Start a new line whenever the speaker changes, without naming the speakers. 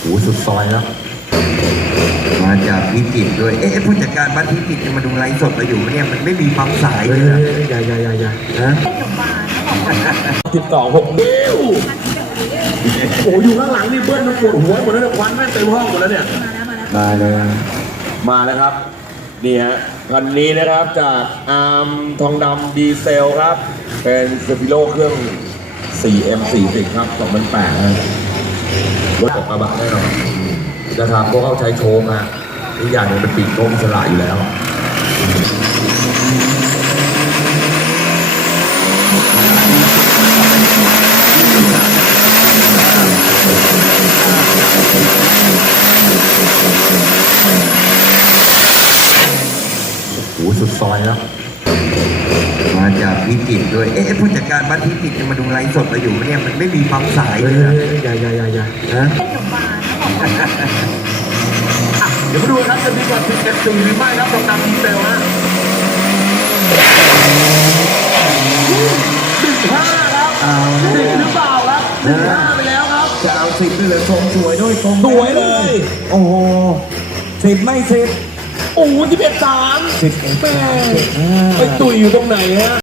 โอ้สุดซอยแล้วมาจากพิจิตรด้วยผู้จัดการบ้านพิจิตรจะมาดูไลฟ์สดเราอยู่เนี่ยมันไม่มีปั๊มสายเลยนะ
อย่า
ฮะ
12 6 นิ้วโอ้อยู่ข้างหลังนี่เบิ้ลมันปวดหัวหมดแล้วเนี่ยควันแม่งเต็มห้องหมดแล้วเนี่ย
มาเลย
มาแล้วครับนี่ฮะคันนี้นะครับจากอาร์มทองดำดีเซลครับเป็นสปิโลเครื่อง 4M40 ครับ2008นะรถกับกระบะแน่นอนนะครับพวกเขาใช้โชว์มาทุกอย่างเนี่ยเป็นปีกโชว์สลายอยู่แล้ว
โอ้สุดซอยแล้วมาจากพิจิตรด้วยผู้จัดการบ้านพิจิตรจะมาดูไลฟ์สดเราอยู่เนี่ยมันไม่มีปั๊มสายเลยนะ
อย่า
ฮะ
เดี๋ยวมาดูครับจะมีกว่า17.4หรือไม่ครับทองดำดีเซลฮะ15ครับ10หรือเปล่าครับ15ไปแล้วครับ
จะเอา10ด้วยเลยทรงสวยด้วยทรง
สวยเลย
โอ้โห10ไม่10
โอ้11 3แม่ไปตุยอยู่ตรงไหนฮะ